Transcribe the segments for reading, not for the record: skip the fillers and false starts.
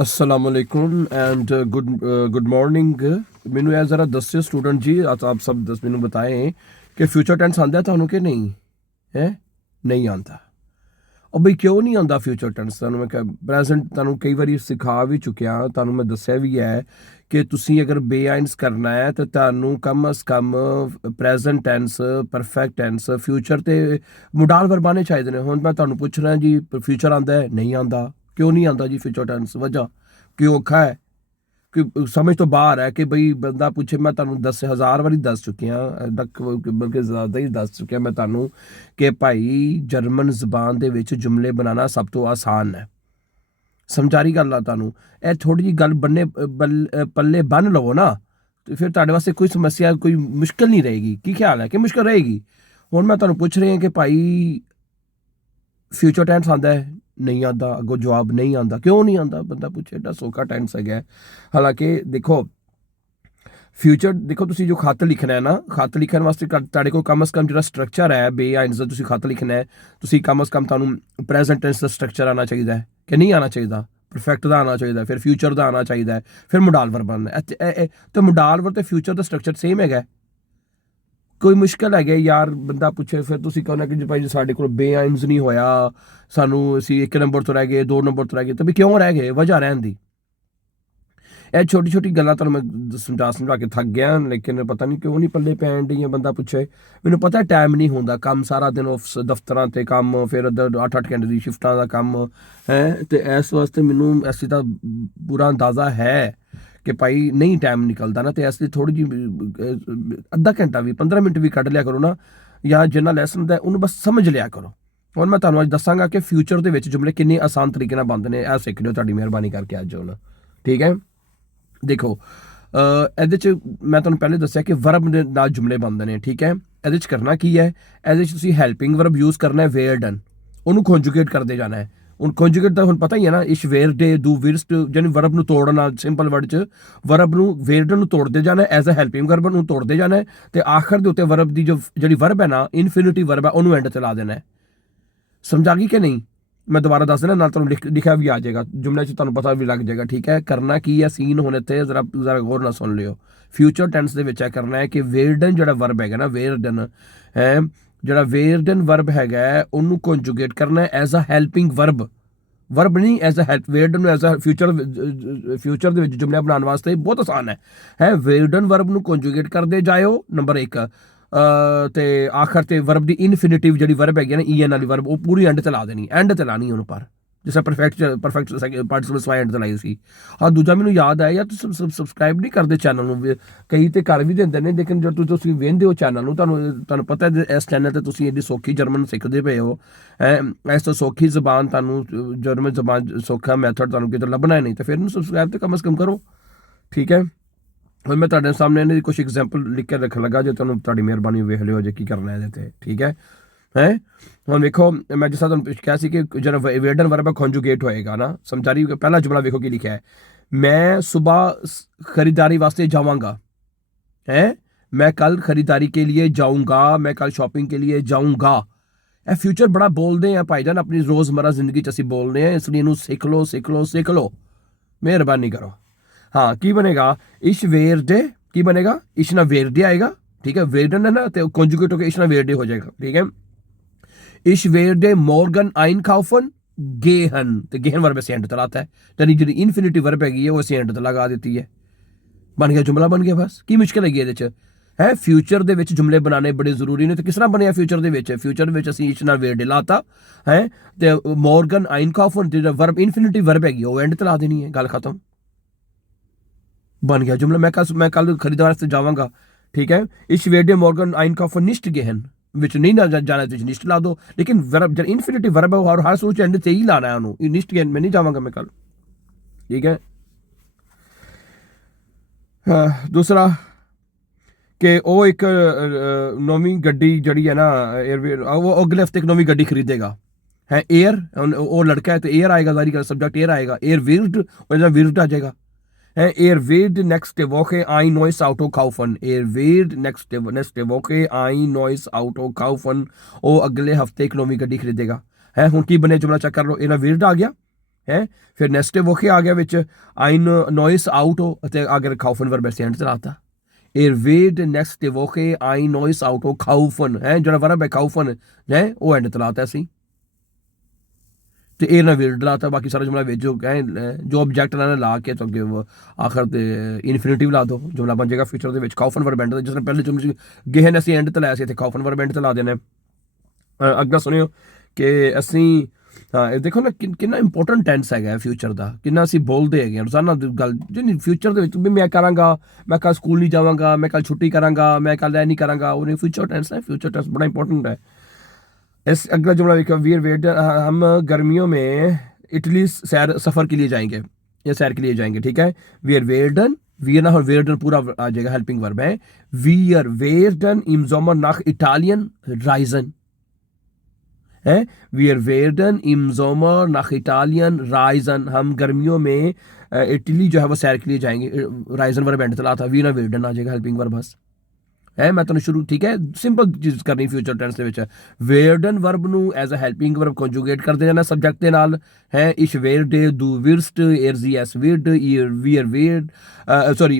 अस्सलामुअलैकुम and good morning. मैनू यह ज़रा दस्यो स्टूडेंट जी, आप सब दस मैनू बताएं कि फ्यूचर टेंस आंदा तुहानू कि नहीं है? नहीं आंदा। और बई क्यों नहीं आंदा फ्यूचर टेंस? तुहानू मैं प्रेजेंट तुहानू कई बार सिखा भी चुकिया, तुहानू मैं दस्या भी है कि तुसी अगर बेआइंस करना है तो तुहानू कम अज़ कम present tense, perfect tense, future ते मुडाल वर्बाने चाहिए ने। हुण मैं तुहानू पुछ रहा जी फ्यूचर आंदा है? नहीं आंदा। क्यों नहीं आंदा जी फ्यूचर टेंस? वजह क्यों औखा है कि समझ तो बाहर है कि बई बंदा पूछे। मैं तुहानू 10,000 वारी दस चुकिया, बल्कि ज़्यादा ही दस चुकिया मैं तुहानू कि भाई जर्मन ਜ਼ਬਾਨ ਦੇ ਵਿੱਚ जुमले बनाना सब तो आसान है। समझारी गल आ तुहानू, ਇਹ थोड़ी जी गल पल्ले बन लवो ना तो फिर तुहाडे वास्ते कोई समस्या, कोई मुश्किल नहीं रहेगी। की ख्याल है कि मुश्किल रहेगी? हुण मैं तुहानू पुछ रही हां कि भाई फ्यूचर टेंस आंदा है? नहीं आता। अगो जवाब नहीं आता। क्यों नहीं आता? बंदा पूछे, एडा सौखा टेंस है। हालांकि देखो फ्यूचर, देखो तुसी जो खत लिखना है ना, खत लिखने वास्ते तुहाडे कोल कम अज़ कम जो स्ट्रक्चर है बेआइंस दा, तुसी खत लिखना है, तुसी कम अज़ कम तुहानू प्रेजेंट टेंस दा स्ट्रक्चर आना चाहिए है कि नहीं आना चाहिए? परफेक्ट का आना चाहिए, फिर फ्यूचर का आना चाहिए, फिर मुडाल वर्ब आना। तो मुडाल वर्ब तो फ्यूचर का स्ट्रक्चर सेम है। कोई मुश्किल है यार? बंदा पूछे फिर तुसी कहना कि जी भाई साडे कोल बेआइंस नहीं होया, सानू असी 1 नंबर तो रह गए, 2 नंबर तो रह गए। तो भी क्यों रह गए? वजह रहन दी। ਇਹ छोटी छोटी गल्लां ਤੁਹਾਨੂੰ मैं समझा के थक गया, लेकिन पता नहीं क्यों नहीं पल्ले पैण ਡੀਆਂ। ਬੰਦਾ ਪੁੱਛੇ, ਮੈਨੂੰ ਪਤਾ ਟਾਈਮ ਨਹੀਂ ਹੁੰਦਾ, ਕੰਮ ਸਾਰਾ ਦਿਨ ਆਫਿਸ ਦਫ਼ਤਰਾਂ ਤੇ ਕੰਮ, ਫਿਰ 8-8 ਘੰਟੇ ਦੀ ਸ਼ਿਫਟਾਂ ਦਾ ਕੰਮ ਹੈ, ਤੇ ਇਸ ਵਾਸਤੇ ਮੈਨੂੰ ਐਸੀ ਤਾਂ ਪੂਰਾ ਅੰਦਾਜ਼ਾ ਹੈ ਕਿ ਭਾਈ ਨਹੀਂ ਟਾਈਮ ਨਿਕਲਦਾ ਨਾ, ਤੇ ਇਸ ਲਈ ਥੋੜੀ ਜਿਹੀ ਅੱਧਾ ਘੰਟਾ ਵੀ 15 ਮਿੰਟ ਵੀ ਕੱਢ ਲਿਆ ਕਰੋ ਨਾ, ਜਾਂ ਜਿੰਨਾ ਲੈਸਨ ਦਾ ਉਹਨੂੰ ਬਸ ਸਮਝ ਲਿਆ ਕਰੋ। ਹੁਣ ਮੈਂ ਤੁਹਾਨੂੰ ਅੱਜ ਦੱਸਾਂਗਾ ਕਿ ਫਿਊਚਰ ਦੇ ਵਿੱਚ ਜੁਮਲੇ ਕਿੰਨੇ ਆਸਾਨ ਤਰੀਕੇ ਨਾਲ ਬਣਦੇ ਨੇ। ਇਹ ਸਿੱਖ ਲਿਓ, ਤੁਹਾਡੀ ਮਿਹਰਬਾਨੀ ਕਰਕੇ ਅੱਜ ਹੁਣ, ਠੀਕ ਹੈ। देखो ਇਹਦੇ 'ਚ ਮੈਂ ਤੁਹਾਨੂੰ ਪਹਿਲੇ ਦੱਸਿਆ ਕਿ ਵਰਬ ਦੇ ਨਾਲ ਜੁਮਲੇ ਬਣਦੇ ਨੇ, ਠੀਕ ਹੈ। ਇਹਦੇ 'ਚ ਕਰਨਾ ਕੀ ਹੈ? ਇਹਦੇ 'ਚ ਤੁਸੀਂ ਹੈਲਪਿੰਗ ਵਰਬ ਯੂਜ਼ ਕਰਨਾ ਹੈ, ਵੇਅਰ ਡਨ, ਉਹਨੂੰ ਕੰਜੂਗੇਟ ਕਰਦੇ ਜਾਣਾ ਹੈ। ਹੁਣ ਕੰਜੂਗੇਟ ਤਾਂ ਹੁਣ ਪਤਾ ਹੀ ਹੈ ਨਾ, ਇਸ਼ ਵੇਅਰ ਡੇ ਡੂ ਵਿਰਸਟ, ਯਾਨੀ ਵਰਬ ਨੂੰ ਤੋੜਨਾ। ਸਿੰਪਲ ਵਰਡ 'ਚ ਵਰਬ ਨੂੰ ਵੇਅਰ ਡਨ ਨੂੰ ਤੋੜਦੇ ਜਾਣਾ ਐਜ਼ ਅ ਹੈਲਪਿੰਗ ਵਰਬ ਨੂੰ ਤੋੜਦੇ ਜਾਣਾ, ਤੇ ਆਖਰ ਦੇ ਉੱਤੇ ਵਰਬ ਦੀ ਜਿਹੜੀ ਵਰਬ ਹੈ ਨਾ, ਇਨਫਿਨਿਟੀ ਵਰਬ ਹੈ, ਉਹਨੂੰ ਐਂਡ ਤੇ ਲਾ ਦੇਣਾ ਹੈ। समझ आ गई कि नहीं? मैं दोबारा दस देना, तुम लिखा भी आ जाएगा जुमले च, तुम पता भी लग जाएगा, ठीक है। करना की है, सीन होने ते जरा गौर ना सुन लियो। फ्यूचर टेंस दे विच करना है कि वेयरडन जो वर्ब है ना, वेयरडन है जो वेयरडन वर्ब है उन्होंने कंजुगेट करना है as a helping verb, verb नहीं एज अ हेल्प। वेयरडन एज अ फ्यूचर ਦੇ ਵਿੱਚ जुमले बनाने वास्ते बहुत आसान है। वेयरडन वर्ब ਨੂੰ कंजुगेट करते जाओ, नंबर 1। ਤੇ ਆਖਰ ਤੇ ਵਰਬ ਦੀ ਇਨਫਿਨਿਟਿਵ ਜਿਹੜੀ ਵਰਬ ਹੈਗੀ ਨਾ, ਈਐਨ ਵਾਲੀ ਵਰਬ, ਉਹ ਪੂਰੀ ਐਂਡ ਤੇ ਲਾ ਦੇਣੀ, ਐਂਡ ਤੇ ਲਾਣੀ ਉਹਨੂੰ। ਪਰ ਜਿਸ ਤਰ੍ਹਾਂ ਪਰਫੈਕਟ ਪਾਰਟੀਸਿਪਲ ਸਵਾਈ ਐਂਡ ਤੇ ਲਾਈ ਸੀ। ਹਾਂ, ਦੂਜਾ ਮੈਨੂੰ ਯਾਦ ਆਇਆ ਯਾਰ, ਤੁਸੀਂ ਸਬਸਕ੍ਰਾਈਬ ਨਹੀਂ ਕਰਦੇ ਚੈਨਲ ਨੂੰ। ਕਈ ਤੇ ਕਰ ਵੀ ਦਿੰਦੇ ਨੇ, ਲੇਕਿਨ ਜਦੋਂ ਤੁਸੀਂ ਵੇਖਦੇ ਹੋ ਚੈਨਲ ਨੂੰ, ਤੁਹਾਨੂੰ ਪਤਾ ਇਸ ਚੈਨਲ ਤੇ ਤੁਸੀਂ ਐਡੀ ਸੌਖੀ ਜਰਮਨ ਸਿੱਖਦੇ ਪਏ ਹੋ। ਇਸ ਤੋਂ ਸੌਖੀ ਜ਼ਬਾਨ ਤੁਹਾਨੂੰ, ਜਰਮਨ ਜ਼ਬਾਨ ਸੌਖਾ ਮੈਥਡ ਤੁਹਾਨੂੰ ਕਿਤੇ ਲੱਭਣਾ ਹੀ ਨਹੀਂ, ਤੇ ਫਿਰ ਇਹਨੂੰ ਸਬਸਕ੍ਰਾਈਬ ਤੇ ਕਮ ਅਜ਼ ਕਮ ਕਰੋ, ਠੀਕ ਹੈ। ਹੁਣ ਮੈਂ ਤੁਹਾਡੇ ਸਾਹਮਣੇ ਇਹਨਾਂ ਦੀ ਕੁਛ ਐਗਜ਼ਾਮਪਲ ਲਿਖ ਕੇ ਰੱਖਣ ਲੱਗਾ, ਜੇ ਤੁਹਾਨੂੰ ਤੁਹਾਡੀ ਮਿਹਰਬਾਨੀ ਵੇਖ ਲਿਓ ਜੇ ਕੀ ਕਰਨਾ ਇਹਦੇ ਤੇ, ਠੀਕ ਹੈ। ਹੁਣ ਵੇਖੋ, ਮੈਂ ਜਿਸ ਤਰ੍ਹਾਂ ਤੁਹਾਨੂੰ ਕਿਹਾ ਸੀ ਕਿ ਜਿਹੜਾ ਵੇਅਰਡਨ ਵਰਬ ਹੈ ਕੰਜੂਗੇਟ ਹੋਏਗਾ ਨਾ। ਸਮਝਾਰੀ ਪਹਿਲਾ ਜੁਮਲਾ ਵੇਖੋ ਕੀ ਲਿਖਿਆ ਹੈ, ਮੈਂ ਸੁਬਾਹ ਖਰੀਦਾਰੀ ਵਾਸਤੇ ਜਾਵਾਂਗਾ, मैं कल खरीदारी के लिए जाऊंगा, मैं कल शॉपिंग के लिए जाऊंगा। ਇਹ ਫਿਊਚਰ ਬੜਾ ਬੋਲਦੇ ਆ ਭਾਈਜਾਨ, ਆਪਣੀ ਰੋਜ਼ਮਰਾ ਜ਼ਿੰਦਗੀ 'ਚ ਅਸੀਂ ਬੋਲਦੇ ਹਾਂ, ਇਸ ਲਈ ਇਹਨੂੰ ਸਿੱਖ ਲਓ, ਮਿਹਰਬਾਨੀ ਕਰੋ। हाँ, की बनेगा? इश वेयर डे, की बनेगा? इश ना वेयर डे आएगा, ठीक है। वेयरडन है ना, तो कंजुगेट होकर इश ना वेयर डे हो जाएगा, ठीक है। इश वेयर डे मॉर्गन आइन काउफन गेहन, तो गेहन वर्ब से एंड तलाता है, यानी जी इनफिनिटी वर्ब हैगी है वो से एंड लगा देती है। बन गया जुमला, बन गया बस। की मुश्किल हैगी ਇਹਦੇ 'ਚ? है फ्यूचर ਦੇ ਵਿੱਚ जुमले बनाने बड़े ਜ਼ਰੂਰੀ ਨੇ। ਤੇ ਕਿਸ ਤਰ੍ਹਾਂ ਬਣਿਆ ਫਿਊਚਰ ਦੇ ਵਿੱਚ? ਫਿਊਚਰ ਵਿੱਚ ਅਸੀਂ ਇਸ਼ ਨਾਲ ਵੇयर डे ਲਾਤਾ ਹੈ, ਤੇ ਮॉर्गन आइन काउफन ਜਿਹੜਾ ਵਰਬ ਇਨਫਿਨਿਟੀ ਵਰਬ ਹੈਗੀ ਉਹ ਐਂਡ ਤੇ ਲਾ ਦੇਣੀ ਹੈ, ਗੱਲ ਖਤਮ। बन गया जुमला। मैं कल खरीदार से जावांगा, ठीक है। इस वेडे मॉर्गन आइन काफर निष्ठ गेहन विच नहीं ना जाना, तो निष्ठ ला दो, लेकिन वर्ब जब इनफिनिटिव वर्ब है और हर सोच एंड से ही लाना है उन्होंने, निष्ठ गेहन में नहीं जावांगा मैं कल, ठीक है। दूसरा कि वो एक नवी गड्डी जड़ी है ना, एयरवेयर, वो अगले हफ्ते एक नवी गड्डी खरीदेगा, है। एयर, वो लड़का है तो एयर आएगा, जारी का सब्जेक्ट एयर आएगा, एयर विर्ड, और विर्ड आ जाएगा, है। Er wird nächste Woche ein neues Auto kaufen. Er wird nächste Woche ein neues Auto kaufen. ਉਹ ਅਗਲੇ ਹਫਤੇ ਇੱਕ ਨਵੀਂ ਗੱਡੀ ਖਰੀਦੇਗਾ, ਹੈ। ਹੁਣ ਕੀ ਬਣਿਆ ਜੁਮਲਾ ਚੈੱਕ ਕਰ ਲਓ। ਇਹਦਾ ਵਿਰਡ ਆ ਗਿਆ, है। फिर नेक्स्ट वो आ गया विच ein neues Auto ते अगर kaufen वर्ब एंड चलाता wird nächste Woche ein neues Auto kaufen है जो वर्ब है kaufen है वो एंड चलाता सी तो एयर ना विल लाता बाकी सारा जुमला विच जो है जो ऑब्जेक्ट ना ला के तो अगे आखिर ते इन्फिनिटिव ला दो जुमला बन जाएगा future they which kaufen verb and जिसने पहले जुमले गेहन ਅਸੀਂ एंड ਤੇ ਲਾਇਆ ਸੀ ਤੇ kaufen वर्ब एंड ਤੇ ਲਾ ਦੇਣਾ अगला सुनियो कि ਅਸੀਂ ਹਾਂ ਇਹ ਦੇਖੋ ਨਾ ਕਿੰਨਾ ਇੰਪੋਰਟੈਂਟ ਟੈਂਸ ਹੈਗਾ ਫਿਊਚਰ ਦਾ ਕਿੰਨਾ ਅਸੀਂ ਬੋਲਦੇ ਹੈਗੇ ਰੋਜ਼ਾਨਾ ਦੀ ਗੱਲ ਜਿਹੜੀ ਫਿਊਚਰ ਦੇ ਵਿੱਚ ਵੀ ਮੈਂ ਕਰਾਂਗਾ ਮੈਂ ਕੱਲ ਸਕੂਲ ਨਹੀਂ ਜਾਵਾਂਗਾ ਮੈਂ ਕੱਲ ਛੁੱਟੀ ਕਰਾਂਗਾ ਮੈਂ ਕੱਲ ਇਹ ਨਹੀਂ ਕਰਾਂਗਾ ਉਹ ਫਿਊਚਰ ਟੈਂਸ है फ्यूचर टेंस बड़ा इंपॉर्टेंट है। इस अगला जुमला देखो वीर वेट हम गर्मियों में इटली सफ़र के लिए जाएंगे या सैर के लिए जाएंगे ठीक है। वीर वेडन वीर ना वेडन पूरा आ जाएगा हेल्पिंग वर्ब है वीर वेडन इम sommer nach Italien reisen है wir werden im Sommer nach Italien reisen हम गर्मियों में इटली जो है वो सैर के लिए जाएंगे राइजन वर्ब एंड चला था वी ना वेडन आ जाएगा हेल्पिंग वर्ब बस है मैं तो शुरू ठीक है सिंपल चीज़ करनी फ्यूचर टेंस ਦੇ ਵਿੱਚ वेडन वर्ब ਨੂੰ as a helping verb conjugate ਕਰਦੇ ਜਾਣਾ ਸਬਜੈਕਟ ਦੇ ਨਾਲ ਹੈ ich werde du wirst sie es wird wir wird sorry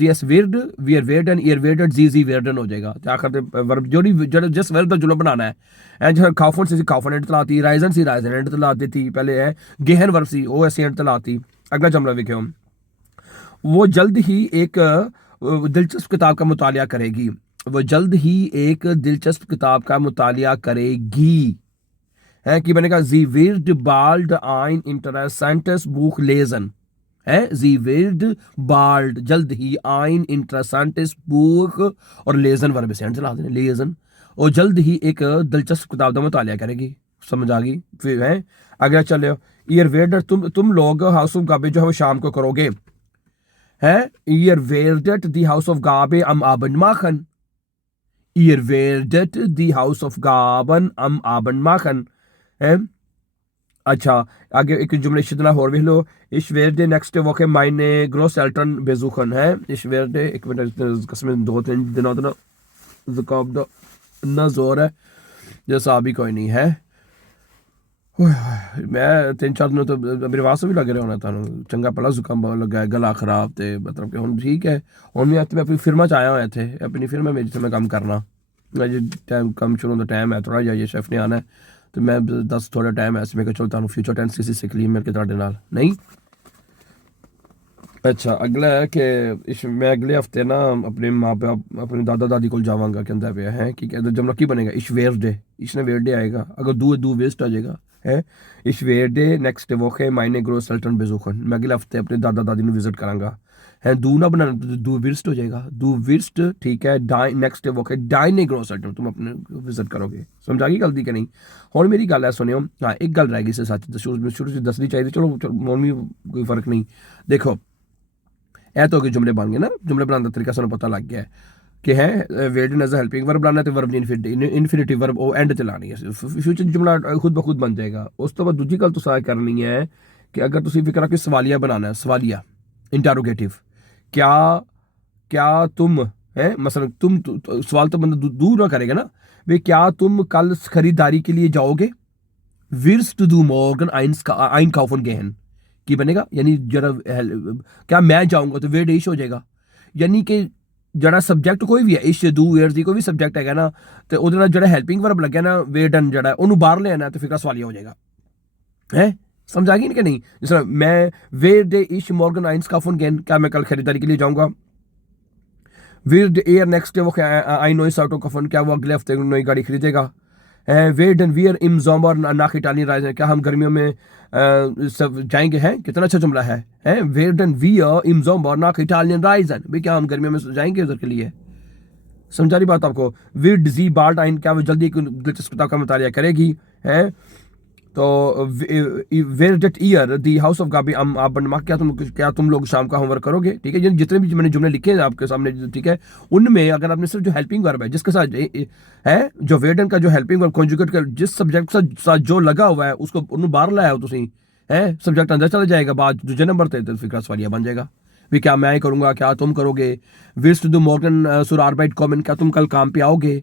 sie es wird wir werden ihr werdet sie werden हो जाएगा ਤੇ ਆਖਰ ਤੇ वर्ब जो जिस वर्ब ਦਾ जुमला बनाना है ਐ जो kaufen ਸੀ kaufen एंड ਤਲਾਤੀ राइजन ਸੀ राइजन एंड ਤਲਾ ਦਿੱਤੀ पहले है गेहन वर्ब ਸੀ ਉਹ ਅਸੀਂ एंड ਤਲਾਤੀ। अगला जुमला देखियो वो जल्द ही एक दिलचस्प किताब का मुतालिया करेगी वो जल्द ही एक दिलचस्प किताब का मुतालिया करेगी है कि बनेगा जी wird bald ein interessantes Buch lesen है जी wird bald जल्द ही ein interessantes Buch और lesen वर्ब से चला देना lesen और जल्द ही एक दिलचस्प किताब का मुतालिया करेगी समझ आ गई फिर है। अगला चलो ihr werdet तुम लोग Hausaufgabe जो है वो शाम को करोगे है ihr werdet die Hausaufgabe am Abend machen ihr werdet die Hausaufgaben am Abend machen है। अच्छा आगे एक जुमले इतना और भी लो ich werde nächste Woche meine Großeltern besuchen है ich werde एक मिनट कसम 2-3 दिनों तक ज़ुकाम दा ना जोर है जैसा अभी कोई नहीं है मैं 3-4 दिनों तो मेरे वास्ते भी लगे होना था चंगा पड़ा जुकाम लगा गला खराब थे मतलब कि हम ठीक है और मैं अपनी फिल्म च आया हुए थे अपनी फिल्म में जिसमें मैं काम करना टाइम कम शुरू होता टाइम है थोड़ा जाइए शेफ ने आना है तो मैं 10 थोड़ा टाइम है मैं चलता हूँ फ्यूचर टेंस किसी सीख ली मेरे के नाल नहीं। अच्छा अगला है कि मैं अगले हफ्ते ना अपने माँ बाप अपने दादा दादी को जावांगा कहता पे है कि जुमला की बनेगा इश वेयर डे इसने वेयर डे आएगा अगर दू वेस्ट आ जाएगा है इश वेयर डे नेक्स्ट वोखे मायने ग्रोसल्टन बेजुखन मैं अगले हफ्ते अपने दादा दादी ने विजिट करांगा है दू ना बनाना तो दू विस्ट हो जाएगा दू विस्ट ठीक है डाई नेक्स्ट वोखे डाइने ग्रोसल्टन तुम अपने विजिट करोगे समझ आ गई गलती कि नहीं। और मेरी गल है सुनियो हाँ एक गल रह गई से सच शुरू से दसनी चाहिए चलो मोनी कोई फर्क नहीं देखो ए तो कि जुमले बन गए ना जुमले बनाने का तरीका सानू पता लग गया है कि है वेडन एज हेल्पिंग वर्ब बनाना तो वर्ब इन्फिनिटिव वर्ब वो एंड चलानी है फ्यूचर जुमला खुद ब खुद बन जाएगा। उस तो बाद दूजी गल तुसां करनी है कि अगर तुसीं फिक्र कि सवालिया बनाना है सवालिया इंटरोगेटिव क्या क्या तुम है मसलन तुम सवाल तो बंदा दूर ना करेगा ना वे क्या तुम कल खरीदारी के लिए जाओगे विर्स्ट दू मॉर्गन ein kaufen gehen की बनेगा यानी जरा क्या मैं जाऊंगा तो वेड इश हो जाएगा यानी कि जरा सब्जेक्ट कोई भी है इश दू वेयर दी कोई भी सब्जेक्ट है ना तो ਉਹਦੇ ਨਾਲ ਜਿਹੜਾ ਹੈਲਪਿੰਗ ਵਰਬ ਲੱਗਿਆ ਨਾ वेडन ਜਿਹੜਾ ਉਹਨੂੰ ਬਾਹਰ ਲੈ ਆਣਾ तो फिक्र सवालिया हो जाएगा है समझ आ गई कि नहीं। जिस तरह मैं वेड इश मॉर्गन ein kaufen gehen क्या मैं कल खरीदारी के लिए जाऊंगा wird er nächste Woche ein neues Auto kaufen क्या वो अगले हफ्ते नई गाड़ी खरीदेगा है werden wir im Sommer nach Italien reisen क्या हम गर्मियों में सब जाएंगे हैं कितना अच्छा जुमला है werden wir im Sommer nach Italien reisen भाई क्या हम गर्मियों में जाएंगे उधर के लिए समझा रही बात आपको। wird sie bald ein क्या वो जल्दी दिलचस्प किताब का मुतालिया करेगी है तो werdet ihr die Hausaufgabe am Abend machen क्या तुम लोग शाम का होमवर्क करोगे ठीक है जितने भी मैंने जुमले लिखे हैं आपके सामने ठीक है उनमें अगर आपने सिर्फ जो हेल्पिंग वर्ब है जिसके साथ है जो वेडन का जो हेल्पिंग वर्ब कॉन्जुगेट कर जिस सब्जेक्ट के साथ जो लगा हुआ है उसको उन्होंने बाहर लाया हो तुसी है सब्जेक्ट अंदर चला जाएगा बाद दूसरे नंबर पे तो फिक्र सवालिया बन जाएगा भी क्या मैं करूँगा क्या तुम करोगे विस्ट दू मॉर्गन सुर आर्बाइट कॉमन क्या तुम कल काम पे आओगे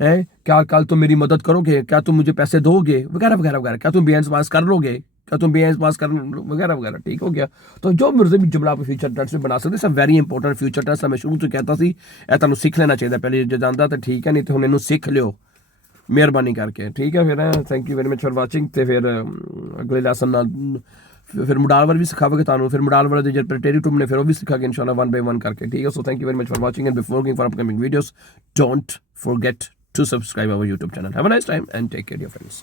है क्या कल तुम मेरी मदद करोगे क्या तुम मुझे पैसे दोगे वगैरह वगैरह वगैरह क्या तुम बेंस वांस कर लोगे या तुम BS पास कर वगैरह वगैरह, ठीक हो गया। तो जो मर्जी भी जुमला आप फ्यूचर टेंस में बना सकते सब वेरी इंपॉर्टेंट फ्यूचर टेंस मैं शुरू तो कहता सी ਇਹ ਤੁਹਾਨੂੰ ਸਿੱਖ ਲੈਣਾ ਚਾਹੀਦਾ ਪਹਿਲੇ ਜੇ ਜਾਂਦਾ ਤਾਂ ਠੀਕ ਹੈ, ਨਹੀਂ ਤੇ ਹੁਣ ਇਹਨੂੰ ਸਿੱਖ ਲਿਓ ਮਿਹਰਬਾਨੀ ਕਰਕੇ, ਠੀਕ ਹੈ। ਫਿਰ thank you very much for watching. ਤੇ ਫਿਰ ਅਗਲੇ ਲੈਸਨ ਨਾਲ ਫਿਰ ਮੋਡਲ ਵਰ ਵੀ ਸਿਖਾਵਾਂਗੇ ਤੁਹਾਨੂੰ, ਫਿਰ ਮੋਡਲ ਵਰ ਦੇ ਜਿਹੜੇ ਪ੍ਰੈਟੇਰਿਟਮ ਨੇ ਫਿਰ ਉਹ ਵੀ ਸਿਖਾਂਗੇ ਇਨਸ਼ਾਅੱਲਾ 1 by 1 ਕਰਕੇ, ਠੀਕ ਹੈ। So thank you very much for watching and before going for upcoming videos don't forget to subscribe our YouTube channel. Have a nice time and take care, dear friends.